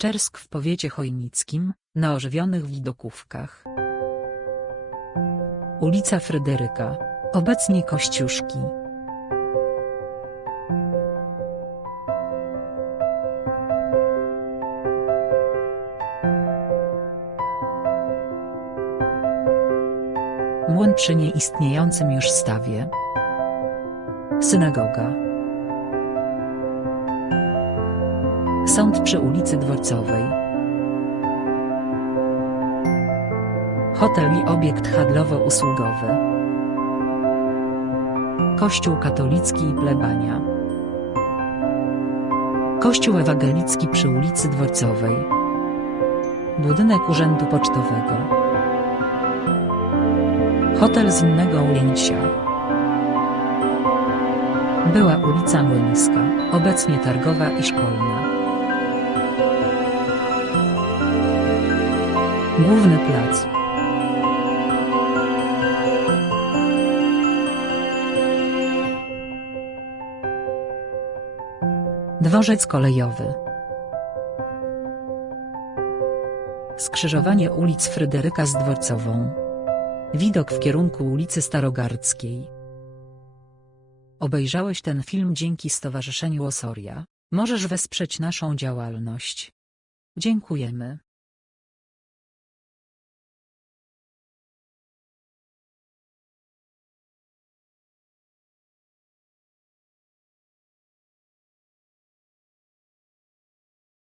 Czersk w powiecie chojnickim, na ożywionych widokówkach. Ulica Fryderyka, obecnie Kościuszki. Młyn przy nieistniejącym już stawie. Synagoga. Sąd przy ulicy Dworcowej. Hotel i obiekt handlowo-usługowy. Kościół katolicki i plebania. Kościół ewangelicki przy ulicy Dworcowej. Budynek Urzędu Pocztowego. Hotel z innego ujęcia. Była ulica Młyńska, obecnie Targowa i Szkolna. Główny plac. Dworzec kolejowy. Skrzyżowanie ulic Fryderyka z Dworcową. Widok w kierunku ulicy Starogardzkiej. Obejrzałeś ten film dzięki Stowarzyszeniu Osoria. Możesz wesprzeć naszą działalność. Dziękujemy.